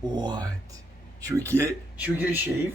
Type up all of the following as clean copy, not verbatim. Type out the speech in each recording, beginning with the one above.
What? Should we get a shave?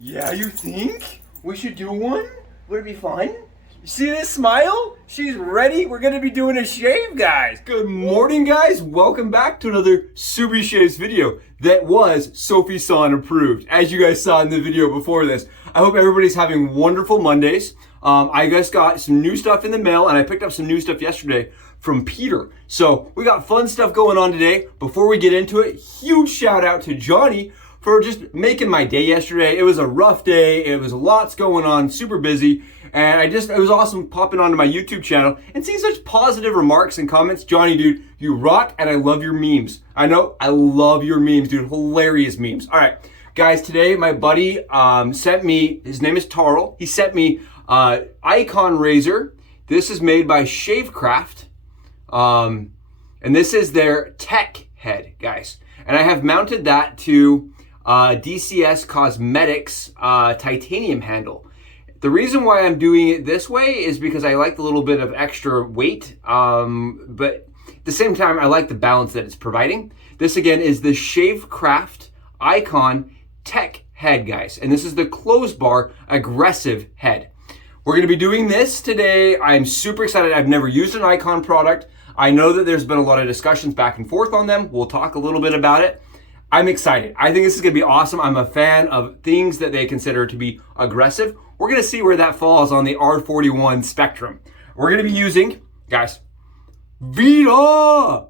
Yeah, you think? We should do one? Would it be fun? You see this smile? She's ready. We're gonna be doing a shave, guys. Good morning, guys. Welcome back to another Subi Shaves video that was Sophie-san approved. As you guys saw in the video before this, I hope everybody's having wonderful Mondays. I just got some new stuff in the mail, and I picked up some new stuff yesterday from Peter. So we got fun stuff going on today. Before we get into it, huge shout out to Johnny for just making my day yesterday. It was a rough day. It was lots going on, super busy. And it was awesome popping onto my YouTube channel and seeing such positive remarks and comments. Johnny, dude, you rock, and I love your memes. I know, I love your memes, dude. Hilarious memes. All right, guys, today my buddy sent me, his name is Tarl. He sent me iKon razor. This is made by Shavecraft. And this is their tech head, guys. And I have mounted that to DCS Cosmetics titanium handle. The reason why I'm doing it this way is because I like the little bit of extra weight, but at the same time, I like the balance that it's providing. This again is the Shavecraft iKon TEK head, guys. And this is the closed bar aggressive head. We're gonna be doing this today. I'm super excited. I've never used an iKon product. I know that there's been a lot of discussions back and forth on them. We'll talk a little bit about it. I'm excited. I think this is gonna be awesome. I'm a fan of things that they consider to be aggressive. We're gonna see where that falls on the R41 spectrum. We're gonna be using, guys, VIDA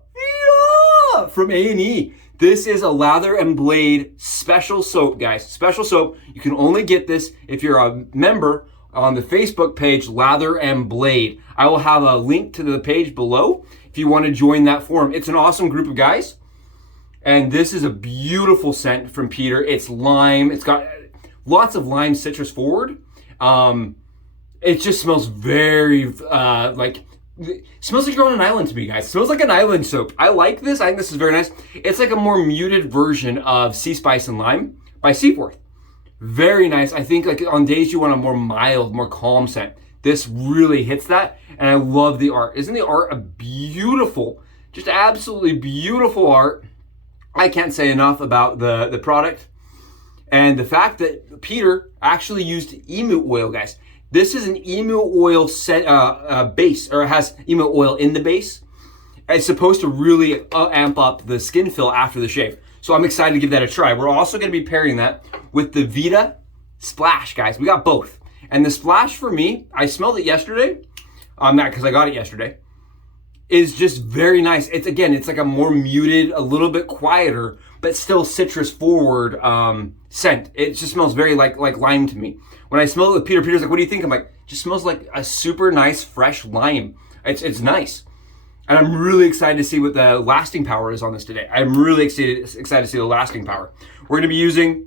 from A&E. This is a lather and blade special soap, guys. Special soap. You can only get this if you're a member on the Facebook page, Lather and Blade. I will have a link to the page below if you want to join that forum. It's an awesome group of guys. And this is a beautiful scent from Peter. It's lime. It's got lots of lime citrus forward. It just smells very, it smells like you're on an island to me, guys. It smells like an island soap. I like this. I think this is very nice. It's like a more muted version of Sea Spice and Lime by SeaForth. Very nice. I think like on days you want a more mild, more calm scent, this really hits that. And I love the art. Isn't the art a beautiful, just absolutely beautiful art? I can't say enough about the product. And the fact that Peter actually used emu oil, guys. This is an emu oil base, or it has emu oil in the base. It's supposed to really amp up the skin fill after the shave. So I'm excited to give that a try. We're also gonna be pairing that with the VIDA Splash, guys. We got both. And the Splash for me, I smelled it yesterday, not because I got it yesterday, is just very nice. It's like a more muted, a little bit quieter, but still citrus forward scent. It just smells very like lime to me. When I smell it with Peter's like, what do you think? I'm like, just smells like a super nice fresh lime. It's nice. And I'm really excited to see what the lasting power is on this today. I'm really excited to see the lasting power. We're gonna be using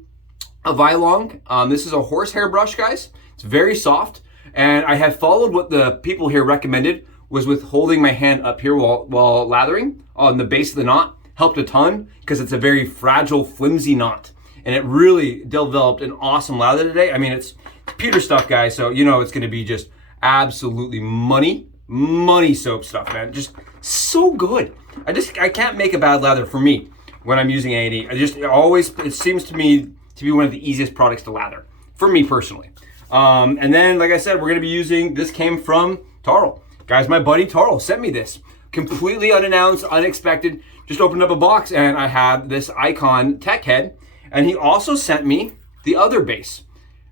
a VIE. This is a horsehair brush, guys. It's very soft. And I have followed what the people here recommended, was with holding my hand up here while lathering on the base of the knot. Helped a ton because it's a very fragile, flimsy knot. And it really developed an awesome lather today. I mean, it's Peter stuff, guys, so you know it's gonna be just absolutely money soap stuff, man. Just so good. I can't make a bad lather for me when I'm using A&E. It seems to me to be one of the easiest products to lather for me personally. And then, like I said, we're gonna be using, this came from Tarl. Guys, my buddy Tarl sent me this. Completely unannounced, unexpected. Just opened up a box and I have this iKon TEK head. And he also sent me the other base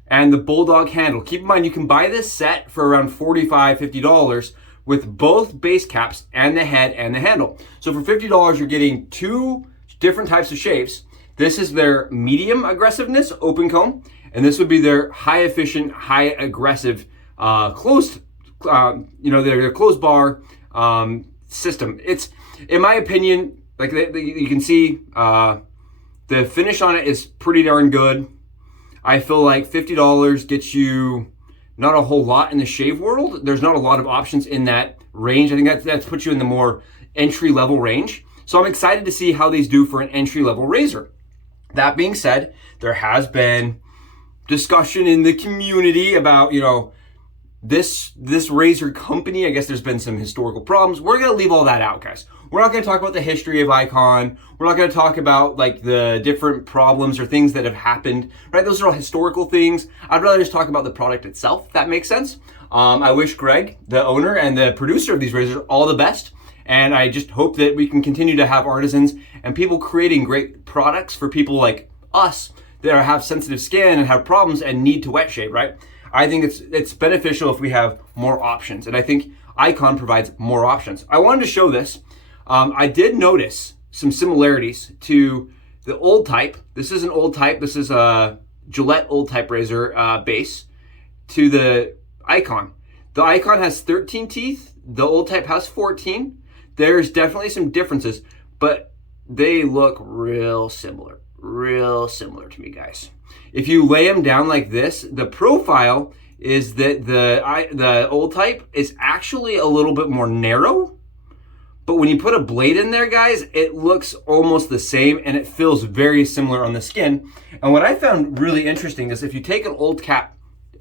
and the Bulldog handle. Keep in mind, you can buy this set for around $45, $50 with both base caps and the head and the handle. So for $50, you're getting two different types of shaves. This is their medium aggressiveness open comb, and this would be their high efficient, high aggressive closed, their closed bar system. It's, in my opinion, like you can see, the finish on it is pretty darn good. I feel like $50 gets you not a whole lot in the shave world. There's not a lot of options in that range. I think that's puts you in the more entry level range. So I'm excited to see how these do for an entry level razor. That being said, there has been discussion in the community about, this razor company. I guess there's been some historical problems. We're gonna leave all that out, guys. We're not going to talk about the history of iKon. We're not going to talk about like the different problems or things that have happened, right? Those are all historical things. I'd rather just talk about the product itself, if that makes sense. I wish Greg, the owner and the producer of these razors, all the best. And I just hope that we can continue to have artisans and people creating great products for people like us that have sensitive skin and have problems and need to wet shave, right? I think it's beneficial if we have more options. And I think iKon provides more options. I wanted to show this. I did notice some similarities to the old type. This is an old type. This is a Gillette old type razor base to the iKon. The iKon has 13 teeth. The old type has 14. There's definitely some differences, but they look real similar to me, guys. If you lay them down like this, the profile is that the old type is actually a little bit more narrow, but when you put a blade in there, guys, it looks almost the same and it feels very similar on the skin. And what I found really interesting is if you take an old cap,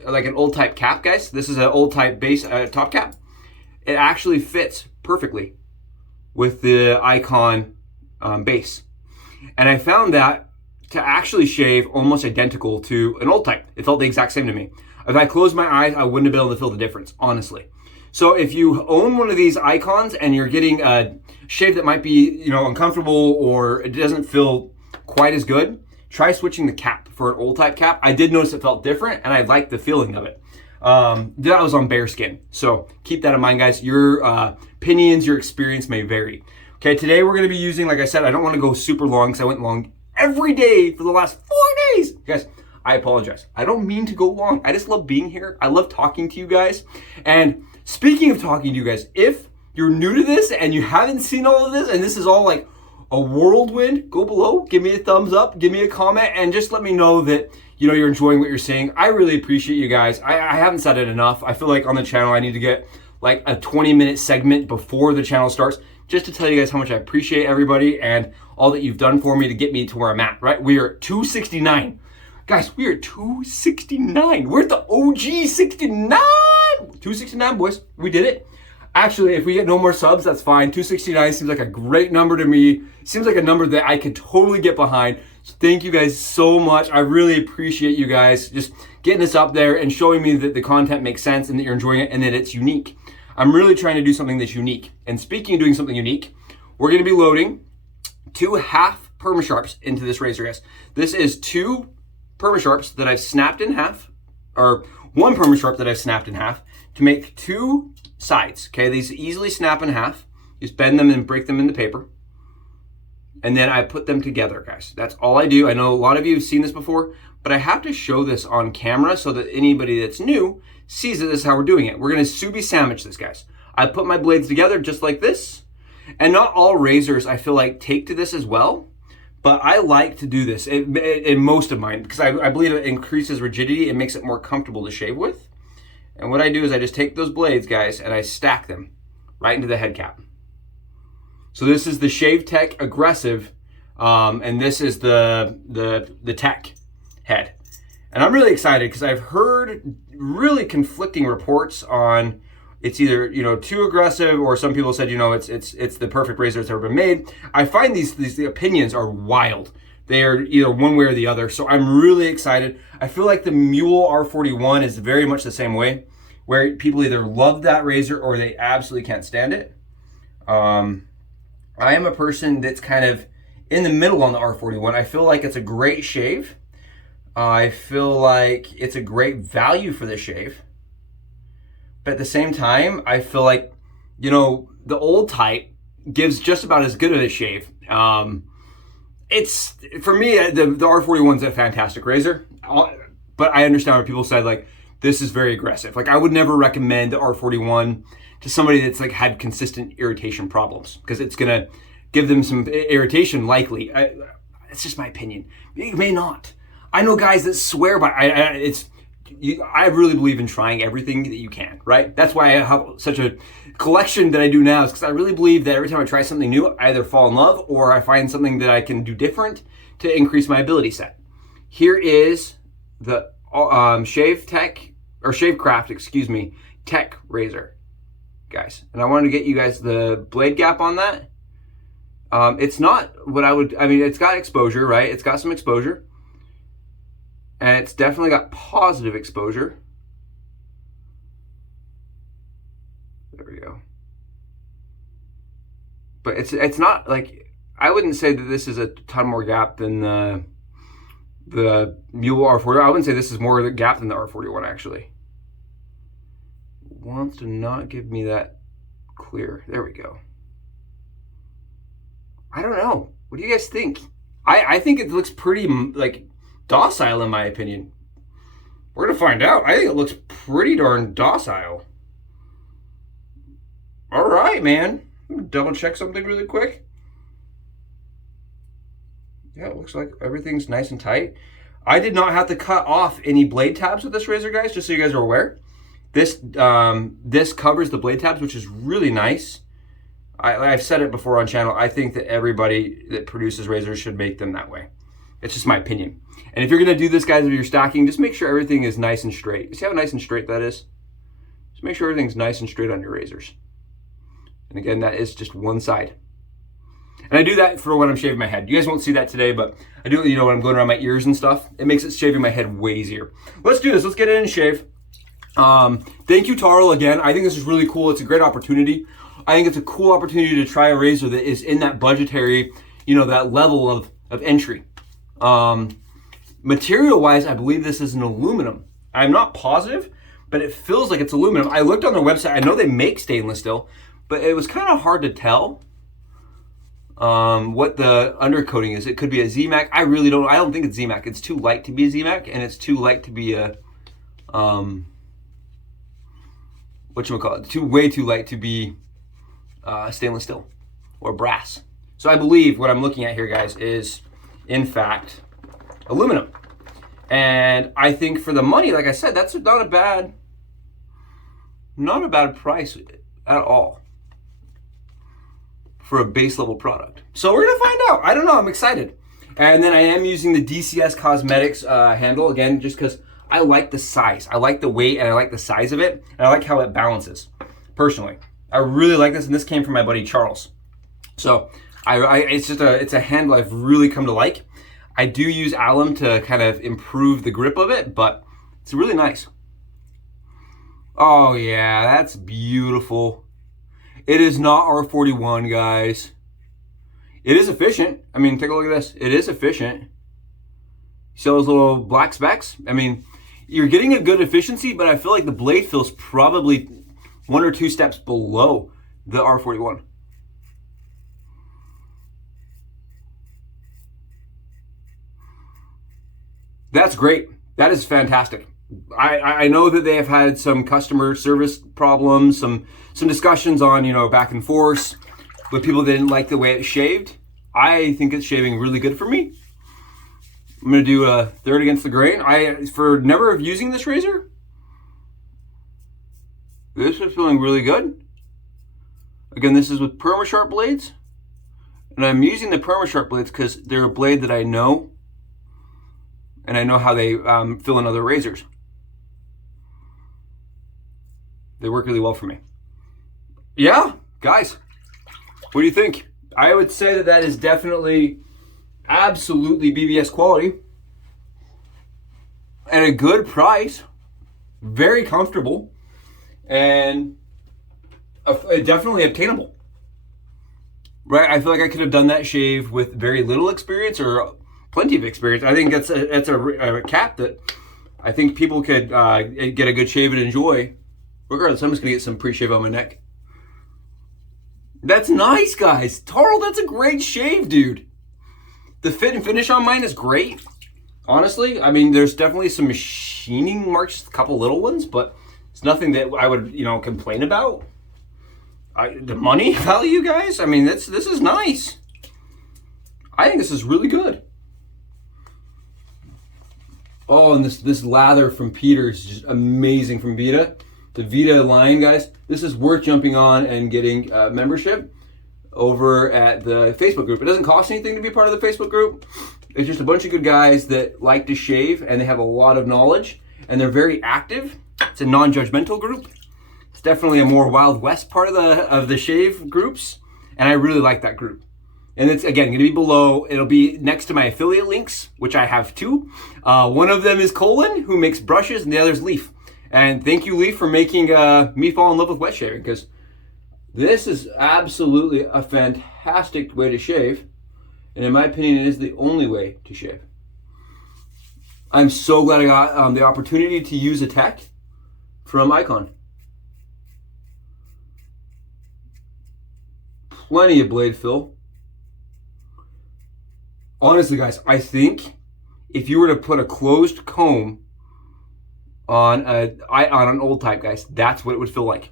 like an old type cap, guys, this is an old type base top cap, it actually fits perfectly with the iKon base. And I found that to actually shave almost identical to an old type. It felt the exact same to me. If I closed my eyes, I wouldn't have been able to feel the difference, honestly. So if you own one of these iKons and you're getting a shave that might be, uncomfortable or it doesn't feel quite as good, try switching the cap for an old type cap. I did notice it felt different and I liked the feeling of it. That was on bare skin. So keep that in mind, guys. Your opinions, your experience may vary. Okay, today we're gonna be using, like I said, I don't wanna go super long because I went long every day for the last 4 days. Guys, I apologize. I don't mean to go long. I just love being here. I love talking to you guys. And speaking of talking to you guys, if you're new to this and you haven't seen all of this and this is all like a whirlwind, go below, give me a thumbs up, give me a comment, and just let me know that you're enjoying what you're seeing. I really appreciate you guys. I haven't said it enough. I feel like on the channel I need to get like a 20-minute segment before the channel starts just to tell you guys how much I appreciate everybody and all that you've done for me to get me to where I'm at, right? We are at 269. Guys, we are 269. We're at the OG 69. 269, boys. We did it. Actually, if we get no more subs, that's fine. 269 seems like a great number to me. Seems like a number that I could totally get behind. So thank you guys so much. I really appreciate you guys just getting this up there and showing me that the content makes sense and that you're enjoying it and that it's unique. I'm really trying to do something that's unique. And speaking of doing something unique, we're going to be loading 2 half Permasharps into this razor, guys. This is 2 Permasharps that I've snapped in half, or 1 Permasharp that I've snapped in half to make 2 sides. Okay, these easily snap in half. You just bend them and break them into paper. And then I put them together, guys. That's all I do. I know a lot of you have seen this before, but I have to show this on camera so that anybody that's new sees that this is how we're doing it. We're gonna Subi sandwich this, guys. I put my blades together just like this. And not all razors, I feel like, take to this as well. But I like to do this in most of mine because I believe it increases rigidity. It makes it more comfortable to shave with. And what I do is I just take those blades, guys, and I stack them right into the head cap. So this is the Shave Tech Aggressive, and this is the Tech head. And I'm really excited because I've heard really conflicting reports on it's either too aggressive, or some people said it's the perfect razor that's ever been made. I find the opinions are wild. They are either one way or the other. So I'm really excited. I feel like the Mule R41 is very much the same way, where people either love that razor or they absolutely can't stand it. I am a person that's kind of in the middle on the R41. I feel like it's a great shave. I feel like it's a great value for the shave. But at the same time, I feel like, the old type gives just about as good of a shave. It's, for me, the R41 is a fantastic razor. But I understand what people said, like, this is very aggressive. Like, I would never recommend the R41 to somebody that's like had consistent irritation problems, because it's gonna give them some irritation likely. It's just my opinion. It may not. I know guys that swear by I really believe in trying everything that you can, right? That's why I have such a collection that I do now, is because I really believe that every time I try something new, I either fall in love or I find something that I can do different to increase my ability set. Here is the Shavecraft, Tech razor, guys. And I wanted to get you guys the blade gap on that. It's not what I mean, it's got exposure, right? It's got some exposure. And it's definitely got positive exposure. There we go. But it's not like, I wouldn't say that this is a ton more gap than the Mule R40. I wouldn't say this is more the gap than the R41 actually. Wants to not give me that clear. There we go. I don't know. What do you guys think? I think it looks pretty like docile in my opinion. We're gonna find out. I think it looks pretty darn docile. All right, man. I'm gonna double check something really quick. Yeah, it looks like everything's nice and tight. I did not have to cut off any blade tabs with this razor, guys, just so you guys are aware. This covers the blade tabs, which is really nice. I've said it before on channel. I think that everybody that produces razors should make them that way. It's just my opinion. And if you're gonna do this, guys, if you're stacking, just make sure everything is nice and straight. You see how nice and straight that is? Just make sure everything's nice and straight on your razors. And again, that is just one side. And I do that for when I'm shaving my head. You guys won't see that today, but I do it, you know, when I'm going around my ears and stuff. It makes it shaving my head way easier. Let's do this. Let's get in and shave. Thank you, Tarl, again. I think this is really cool. It's a great opportunity. I think it's a cool opportunity to try a razor that is in that budgetary, you know, that level of entry. Material-wise, I believe this is an aluminum. I'm not positive, but it feels like it's aluminum. I looked on their website. I know they make stainless still, but it was kind of hard to tell what the undercoating is. It could be a ZMAC. I don't think it's ZMAC. It's too light to be a ZMAC, and it's too light to be a, whatchamacallit, way too light to be stainless steel or brass. So I believe what I'm looking at here, guys, is in fact aluminum. And I think for the money, like I said, that's not a bad price at all for a base level product. So we're gonna find out. I don't know, I'm excited. And then I am using the DCS Cosmetics handle again, just because I like the size. I like the weight and I like the size of it. And I like how it balances, personally. I really like this, and this came from my buddy Charles. So it's a handle I've really come to like. I do use alum to kind of improve the grip of it, but it's really nice. Oh yeah, that's beautiful. It is not R41, guys. It is efficient. I mean, take a look at this. It is efficient. See those little black specks? I mean, you're getting a good efficiency, but I feel like the blade feels probably 1 or 2 steps below the R41. That's great. That is fantastic. I know that they have had some customer service problems, some discussions on, you know, back and forth, but people didn't like the way it shaved. I think it's shaving really good for me. I'm gonna do a third against the grain. For never using this razor, this is feeling really good. Again, this is with Permasharp blades, and I'm using the Permasharp blades because they're a blade that I know, and I know how they fill in other razors. They work really well for me. Yeah, guys, what do you think? I would say that that is definitely, absolutely BBS quality at a good price, very comfortable, and definitely obtainable. Right? I feel like I could have done that shave with very little experience or plenty of experience. I think that's a cap that I think people could get a good shave and enjoy. Regardless, I'm just gonna get some pre-shave on my neck. That's nice, guys. Tarl, that's a great shave, dude. The fit and finish on mine is great. Honestly, I mean, there's definitely some machining marks, a couple little ones, but it's nothing that I would, you know, complain about. The money value, guys, I mean, this is nice. I think this is really good. Oh, and this lather from Peter is just amazing from VIDA. The VIDA line, guys, this is worth jumping on and getting membership over at the Facebook group. It doesn't cost anything to be part of the Facebook group. It's just a bunch of good guys that like to shave, and they have a lot of knowledge, and they're very active. It's a non-judgmental group. It's definitely a more Wild West part of the shave groups, and I really like that group. And it's, again, going to be below. It'll be next to my affiliate links, which I have two. One of them is Colin, who makes brushes, and the other is Leaf. And thank you, Leaf, for making me fall in love with wet shaving, because this is absolutely a fantastic way to shave. And in my opinion, it is the only way to shave. I'm so glad I got the opportunity to use a tech from iKon. Plenty of blade fill. Honestly, guys, I think if you were to put a closed comb on an old type, guys, that's what it would feel like.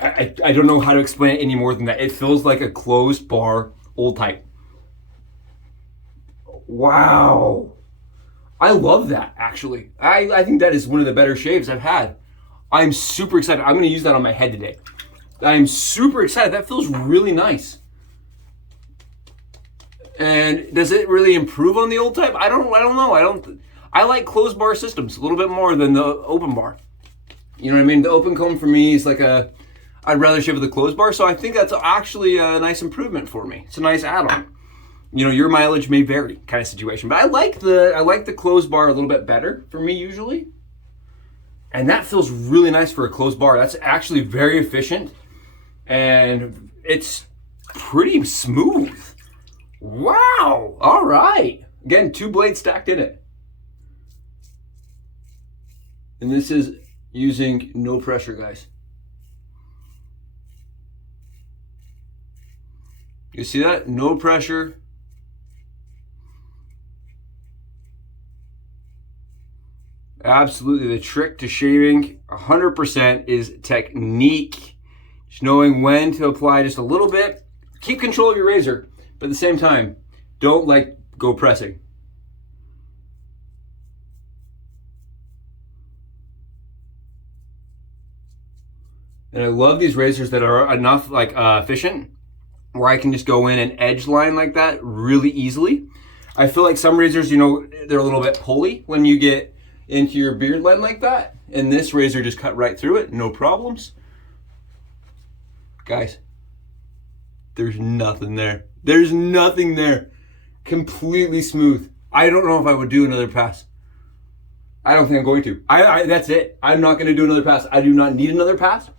I don't know how to explain it any more than that. It feels like a closed bar old type. Wow. I love that, actually. I think that is one of the better shaves I've had. I'm super excited. I'm going to use that on my head today. I'm super excited. That feels really nice. And does it really improve on the old type? I don't know. I like closed bar systems a little bit more than the open bar. You know what I mean? The open comb for me is like I'd rather shave with a closed bar. So I think that's actually a nice improvement for me. It's a nice add-on. You know, your mileage may vary kind of situation, but I like the closed bar a little bit better for me usually. And that feels really nice for a closed bar. That's actually very efficient and it's pretty smooth. Wow. All right. Again, 2 blades stacked in it. And this is using no pressure, guys. You see that? No pressure. Absolutely. The trick to shaving 100% is technique. Just knowing when to apply just a little bit. Keep control of your razor, but at the same time, don't go pressing. And I love these razors that are enough efficient where I can just go in and edge line like that really easily. I feel like some razors, you know, they're a little bit pulley when you get into your beard line like that. And this razor just cut right through it, no problems. Guys, there's nothing there. There's nothing there. Completely smooth. I don't know if I would do another pass. I don't think I'm going to. That's it. I'm not going to do another pass. I do not need another pass.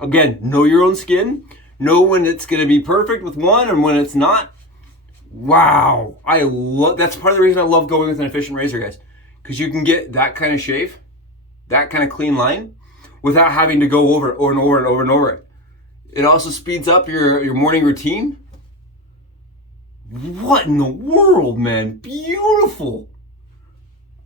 Again, know your own skin. Know when it's going to be perfect with one and when it's not. Wow. That's part of the reason I love going with an efficient razor, guys. Because you can get that kind of shave, that kind of clean line, without having to go over it over and over and over and over it. It also speeds up your morning routine. What in the world, man? Beautiful.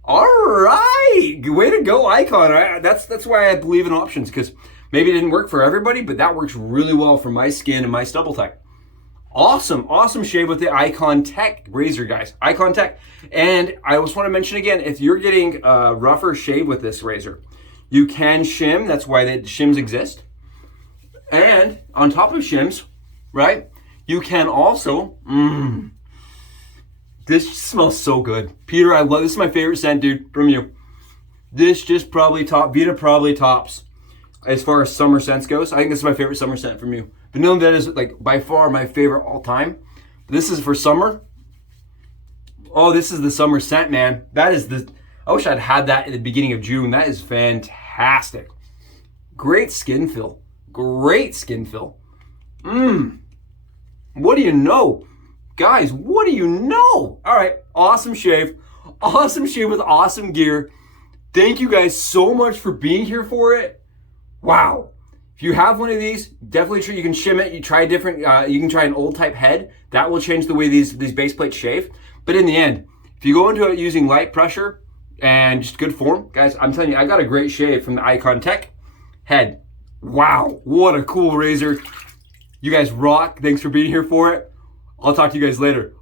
All right. Way to go, iKon. That's why I believe in options, because maybe it didn't work for everybody, but that works really well for my skin and my stubble type. Awesome, awesome shave with the iKon TEK razor, guys. iKon TEK. And I just want to mention again, if you're getting a rougher shave with this razor, you can shim. That's why the shims exist. And on top of shims, right, you can also, this smells so good. Peter, I love, this is my favorite scent, dude, from you. This just VIDA probably tops as far as summer scents goes. I think this is my favorite summer scent from you. Vanilla that is by far my favorite all time. This is for summer. Oh, this is the summer scent, man. That is I wish I'd had that at the beginning of June. That is fantastic. Great skin feel. Great skin feel. What do you know? Guys, what do you know? All right, awesome shave. Awesome shave with awesome gear. Thank you guys so much for being here for it. Wow. If you have one of these, definitely sure you can shim it. You try different, you can try an old type head. That will change the way these base plates shave. But in the end, if you go into it using light pressure and just good form, guys, I'm telling you, I got a great shave from the iKon TEK head. Wow, what a cool razor. You guys rock. Thanks for being here for it. I'll talk to you guys later.